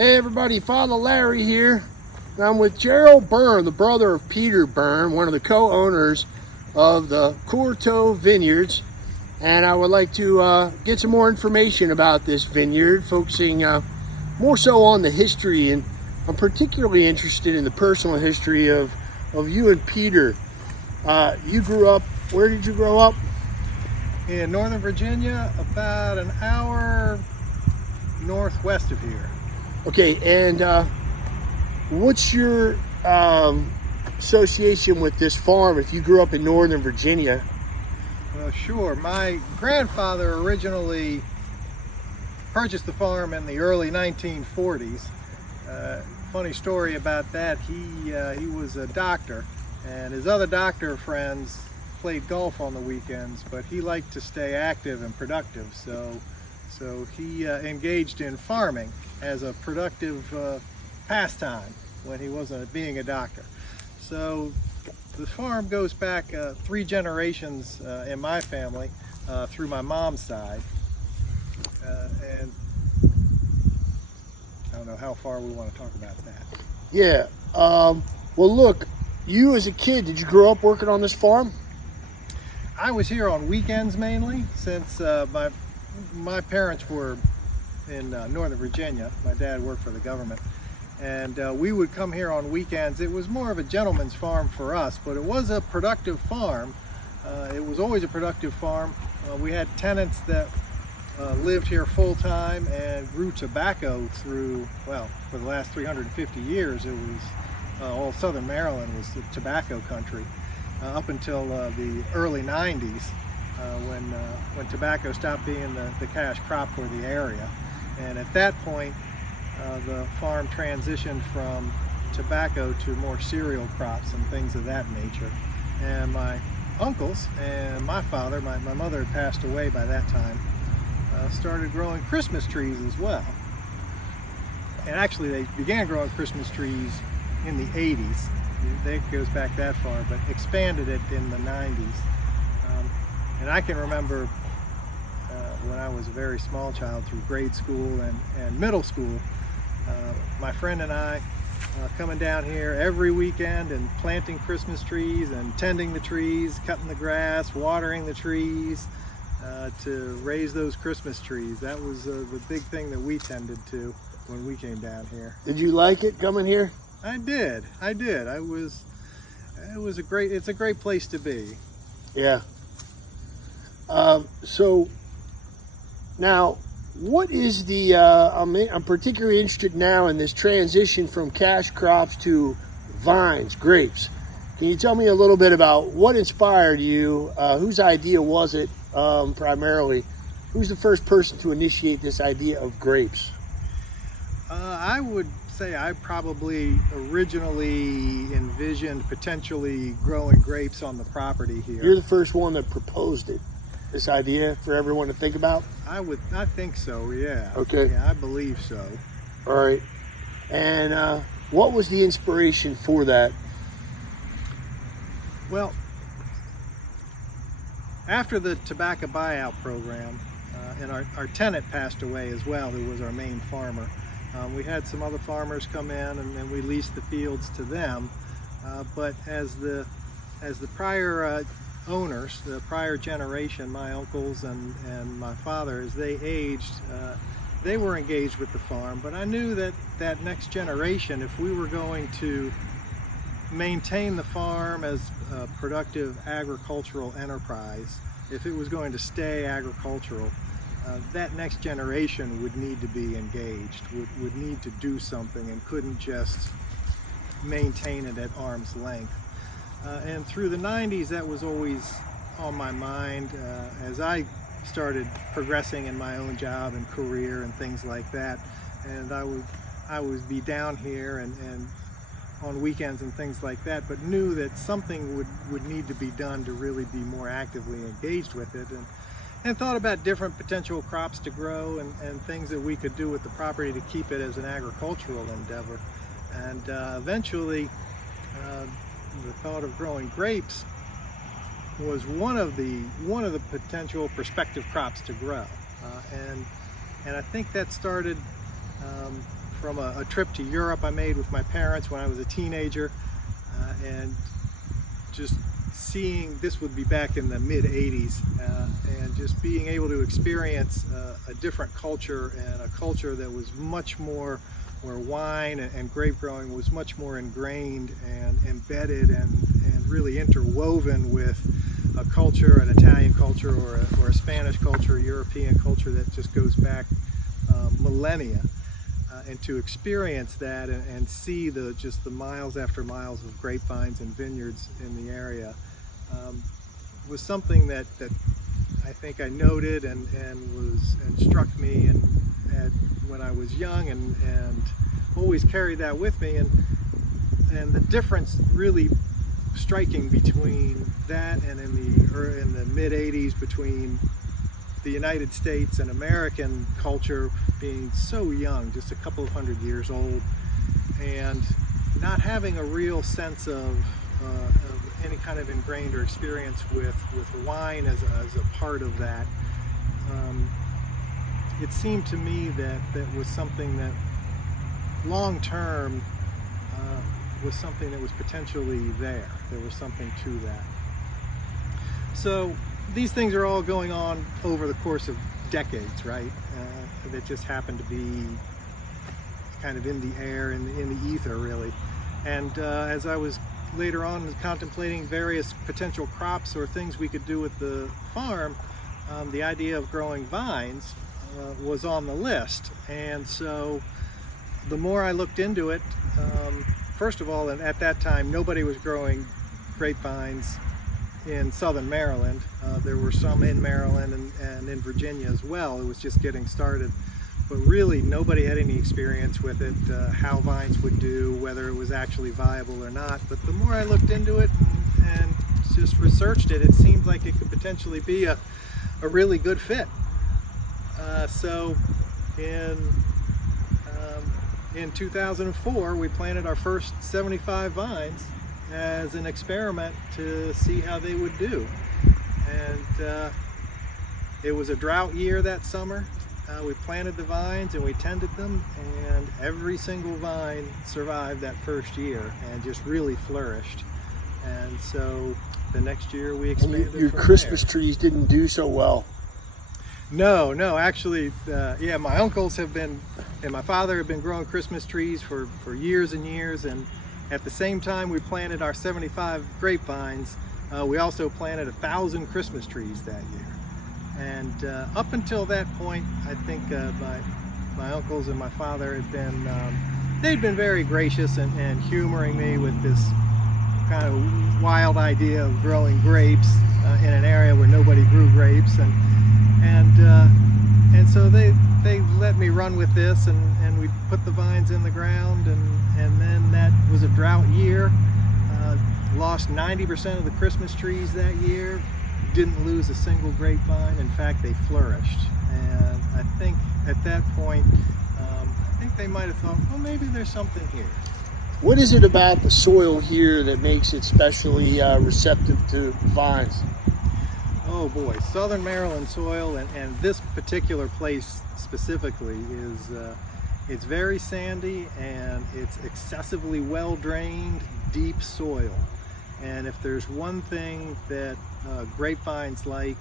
Hey everybody, Father Larry here. I'm with Gerald Byrne, the brother of Peter Byrne, one of the co-owners of the Corteau Vineyards. And I would like to get some more information about this vineyard, focusing more so on the history. And I'm particularly interested in the personal history of you and Peter. You grew up, where did you grow up? In Northern Virginia, about an hour northwest of here. Okay, and what's your association with this farm if you grew up in Northern Virginia? Well, sure. My grandfather originally purchased the farm in the early 1940s. Funny story about that, he was a doctor, and his other doctor friends played golf on the weekends, but he liked to stay active and productive, so he engaged in farming as a productive pastime when he wasn't being a doctor. So the farm goes back 3 generations in my family through my mom's side, and I don't know how far we want to talk about that. Yeah, well look, you as a kid, did you grow up working on this farm? I was here on weekends mainly, since my parents were in Northern Virginia. My dad worked for the government, and we would come here on weekends. It was more of a gentleman's farm for us, but it was a productive farm. It was always a productive farm. We had tenants that lived here full-time and grew tobacco through, well, for the last 350 years, it was all Southern Maryland was the tobacco country, up until the early 90s, when tobacco stopped being the cash crop for the area. And at that point, the farm transitioned from tobacco to more cereal crops and things of that nature. And my uncles and my father, my mother had passed away by that time, started growing Christmas trees as well. And actually they began growing Christmas trees in the 80s. That goes back that far, but expanded it in the 90s. And I can remember when I was a very small child, through grade school and middle school, my friend and I coming down here every weekend and planting Christmas trees and tending the trees, cutting the grass, watering the trees to raise those Christmas trees. That was the big thing that we tended to when we came down here. Did you like it coming here? I did. It's a great place to be. Yeah. So now, what is the, I'm particularly interested now in this transition from cash crops to vines, grapes. Can you tell me a little bit about what inspired you? Whose idea was it primarily? Who's the first person to initiate this idea of grapes? I would say I probably originally envisioned potentially growing grapes on the property here. You're the first one that proposed it, this idea for everyone to think about? I think so, yeah. Okay. Yeah, I believe so. All right. And what was the inspiration for that? Well, after the tobacco buyout program, and our tenant passed away as well, who was our main farmer. We had some other farmers come in, and then we leased the fields to them. But as the prior owners, the prior generation, my uncles and my father, as they aged, they were engaged with the farm. But I knew that next generation, if we were going to maintain the farm as a productive agricultural enterprise, if it was going to stay agricultural, that next generation would need to be engaged, would need to do something, and couldn't just maintain it at arm's length. And through the 90s, that was always on my mind as I started progressing in my own job and career and things like that. And I would be down here and on weekends and things like that, but knew that something would need to be done to really be more actively engaged with it. And thought about different potential crops to grow and things that we could do with the property to keep it as an agricultural endeavor. And eventually, the thought of growing grapes was one of the potential prospective crops to grow. And I think that started from a trip to Europe I made with my parents when I was a teenager, and just seeing, this would be back in the mid-80s, and just being able to experience a different culture, and a culture that was much more, where wine and grape growing was much more ingrained and embedded and really interwoven with a culture, an Italian culture or a Spanish culture, a European culture that just goes back millennia. And to experience that and see just the miles after miles of grapevines and vineyards in the area was something that I think I noted and struck me and when I was young, and always carried that with me, and the difference really striking between that and in the mid-80s between the United States and American culture being so young, just a couple of hundred years old, and not having a real sense of any kind of ingrained or experience with wine as a part of that. It seemed to me that was something that long term was something that was potentially there. There was something to that. So these things are all going on over the course of decades, right? That just happened to be kind of in the air, in the ether, really. And as I was later on contemplating various potential crops or things we could do with the farm, the idea of growing vines was on the list. And so the more I looked into it, first of all, and at that time nobody was growing grapevines in southern Maryland. There were some in Maryland and in Virginia as well. It was just getting started, but really nobody had any experience with it, how vines would do, whether it was actually viable or not. But the more I looked into it and just researched it, it seemed like it could potentially be a really good fit. So in 2004, we planted our first 75 vines as an experiment to see how they would do. And it was a drought year that summer. We planted the vines and we tended them, and every single vine survived that first year and just really flourished. And so the next year we expanded. And your Christmas trees didn't do so well. No, actually, yeah, my uncles have been, and my father have been growing Christmas trees for years and years, and at the same time we planted our 75 grapevines, we also planted 1,000 Christmas trees that year. And up until that point, I think my uncles and my father had been, they'd been very gracious and humoring me with this kind of wild idea of growing grapes in an area where nobody grew grapes, and so they let me run with this, and we put the vines in the ground, and then that was a drought year. Lost 90% of the Christmas trees that year. Didn't lose a single grapevine. In fact, they flourished. And I think at that point, I think they might have thought, well, maybe there's something here. What is it about the soil here that makes it specially receptive to vines? Oh boy, Southern Maryland soil, and this particular place specifically is it's very sandy, and it's excessively well drained, deep soil. And if there's one thing that grapevines like,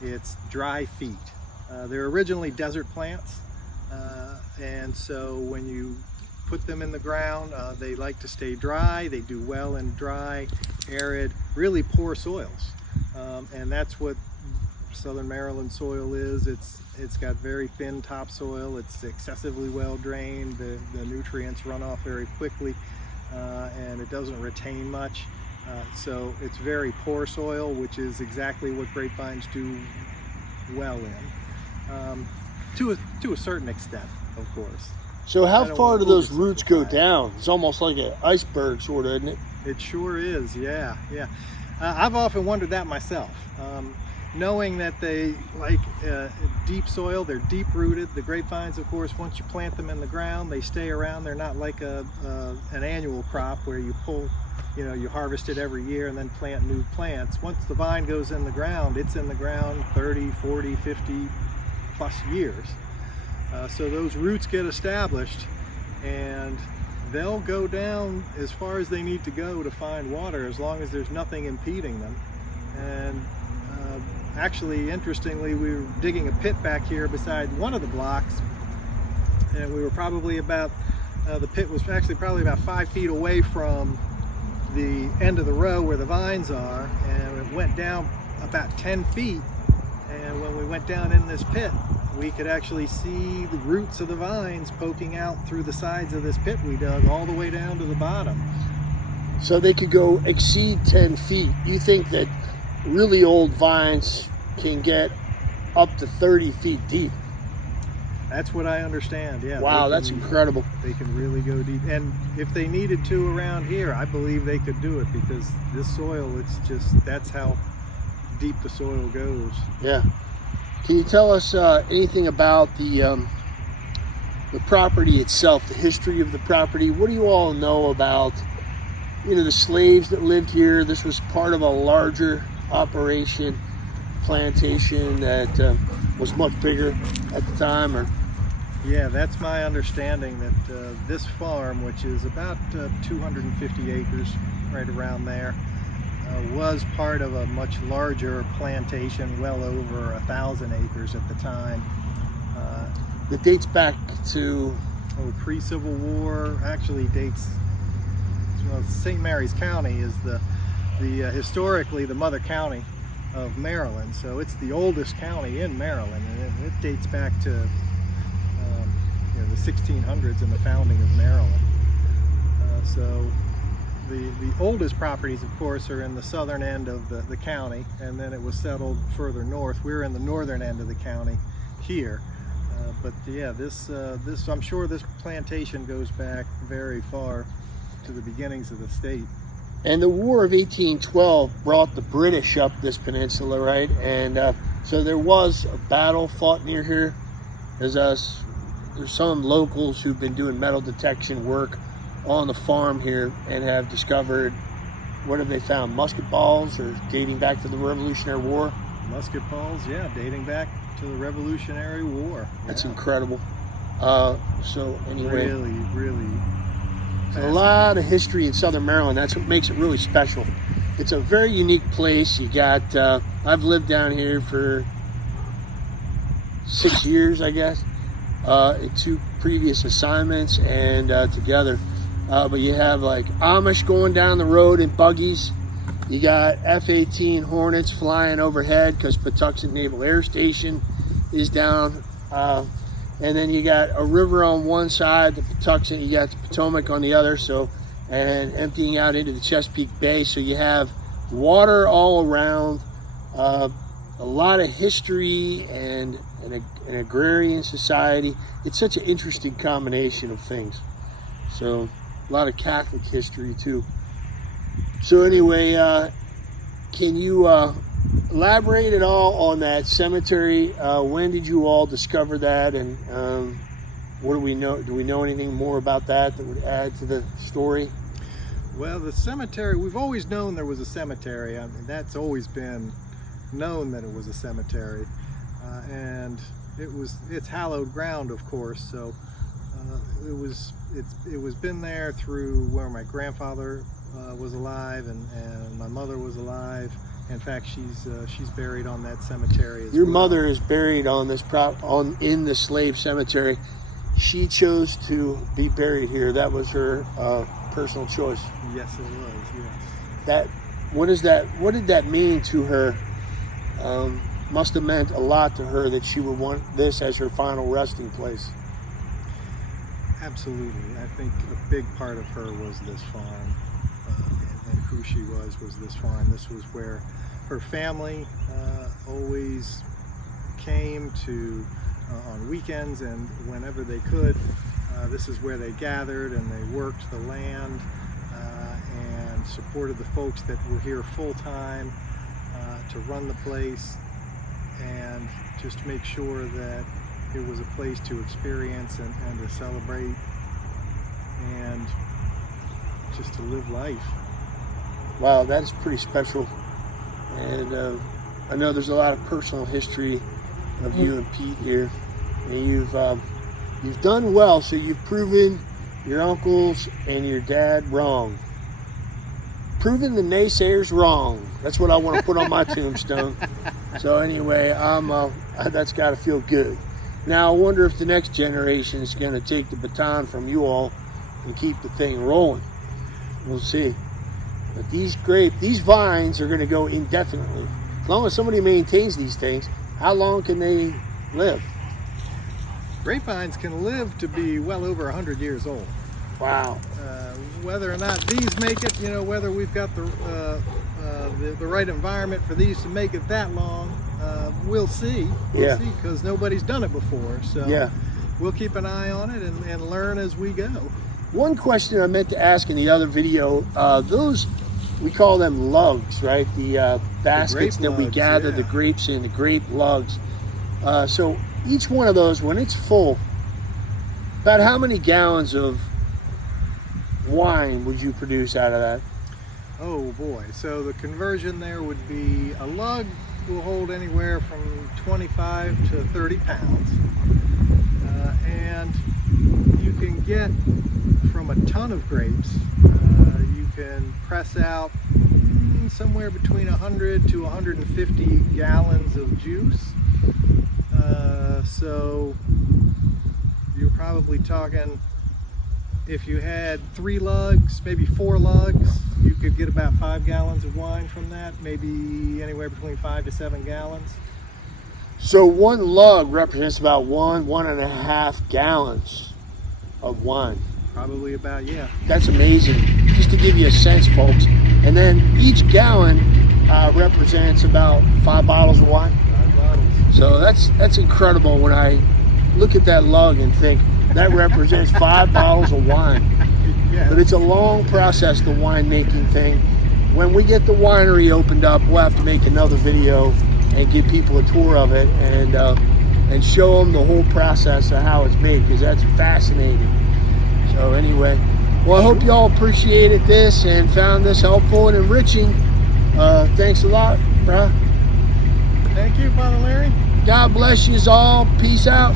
it's dry feet. They're originally desert plants, and so when you put them in the ground, they like to stay dry. They do well in dry, arid, really poor soils. And that's what Southern Maryland soil is. It's got very thin topsoil. It's excessively well drained. The nutrients run off very quickly, and it doesn't retain much. So it's very poor soil, which is exactly what grapevines do well in, to a certain extent, of course. So how far do those roots go down? It's almost like an iceberg, sort of, isn't it? It sure is, yeah. I've often wondered that myself. Knowing that they like deep soil, they're deep rooted. The grapevines, of course, once you plant them in the ground, they stay around. They're not like an annual crop where you pull, you harvest it every year and then plant new plants. Once the vine goes in the ground, it's in the ground 30, 40, 50 plus years. So those roots get established, and they'll go down as far as they need to go to find water, as long as there's nothing impeding them. And actually, interestingly, we were digging a pit back here beside one of the blocks, and we were probably about, the pit was actually probably about 5 feet away from the end of the row where the vines are, and it went down about 10 feet. And when we went down in this pit, we could actually see the roots of the vines poking out through the sides of this pit we dug all the way down to the bottom. So they could go exceed 10 feet. You think that really old vines can get up to 30 feet deep? That's what I understand, yeah. Wow, that's incredible. They can really go deep. And if they needed to around here, I believe they could do it, because this soil, it's just, that's how deep the soil goes. Yeah. Can you tell us anything about the property itself, the history of the property? What do you all know about, the slaves that lived here? This was part of a larger operation, plantation that was much bigger at the time, or? Yeah, that's my understanding, that this farm, which is about 250 acres, right around there, was part of a much larger plantation, well over 1,000 acres at the time. It dates back to? Pre-Civil War. Actually dates, St. Mary's County is the historically the mother county of Maryland, so it's the oldest county in Maryland, and it dates back to the 1600s and the founding of Maryland. So the oldest properties, of course, are in the southern end of the county, and then it was settled further north. We're in the northern end of the county here. But yeah, this I'm sure this plantation goes back very far to the beginnings of the state. And the War of 1812 brought the British up this peninsula, right? And so there was a battle fought near here. There's some locals who've been doing metal detection work on the farm here and have discovered, what have they found? Musket balls, or dating back to the Revolutionary War? Musket balls, yeah, dating back to the Revolutionary War. That's yeah. Incredible. So anyway, really a lot of history in Southern Maryland. That's what makes it really special. It's a very unique place. You got, I've lived down here for 6 years, I guess, in 2 previous assignments and together. But you have like Amish going down the road in buggies. You got F-18 Hornets flying overhead because Patuxent Naval Air Station is down. And then you got a river on one side, the Patuxent, you got the Potomac on the other, so, and emptying out into the Chesapeake Bay. So you have water all around, a lot of history and an agrarian society. It's such an interesting combination of things. So a lot of Catholic history too. So anyway, can you elaborate at all on that cemetery? When did you all discover that, and what do we know? Do we know anything more about that would add to the story? Well, the cemetery, we've always known there was a cemetery. I mean, that's always been known that it was a cemetery, and it's hallowed ground, of course. So it was been there through where my grandfather was alive, and my mother was alive. In fact, she's buried on that cemetery as Your well. mother is buried on this in the slave cemetery. She chose to be buried here. That was her personal choice. Yes, it was. Yes. What did that mean to her? Must have meant a lot to her that she would want this as her final resting place. Absolutely. I think a big part of her was this farm, and who she was this farm. This was where her family always came to on weekends, and whenever they could. This is where they gathered and they worked the land and supported the folks that were here full-time to run the place, and just to make sure that it was a place to experience and to celebrate and just to live life. Wow, that is pretty special. And I know there's a lot of personal history of you and Pete here, and you've done well. So you've proven your uncles and your dad wrong. Proving the naysayers wrong. That's what I want to put on my tombstone. So anyway, that's got to feel good. Now I wonder if the next generation is going to take the baton from you all and keep the thing rolling. We'll see. But these vines are going to go indefinitely. As long as somebody maintains these things, how long can they live? Grapevines can live to be well over 100 years old. Wow. Whether or not these make it, whether we've got the right environment for these to make it that long, we'll see. We'll see, because nobody's done it before. So yeah, we'll keep an eye on it and learn as we go. One question I meant to ask in the other video, those, we call them lugs, right? The baskets that we gather the grapes in, the grape lugs. So each one of those, when it's full, about how many gallons of wine would you produce out of that? Oh boy, so the conversion there would be, a lug will hold anywhere from 25 to 30 pounds. And you can get, from a ton of grapes, you can press out somewhere between 100 to 150 gallons of juice. So you're probably talking, if you had 3 lugs, maybe 4 lugs, you could get about 5 gallons of wine from that, maybe anywhere between 5 to 7 gallons. So one lug represents about 1.5 gallons of wine. Probably about, yeah. That's amazing. Just to give you a sense, folks. And then each gallon represents about 5 bottles of wine. 5 bottles. So that's incredible when I look at that lug and think that represents 5 bottles of wine. Yeah. But it's a long process, the winemaking thing. When we get the winery opened up, we'll have to make another video and give people a tour of it and show them the whole process of how it's made, because that's fascinating. So anyway, well, I hope you all appreciated this and found this helpful and enriching. Thanks a lot, bruh. Thank you, Father Larry. God bless you all. Peace out.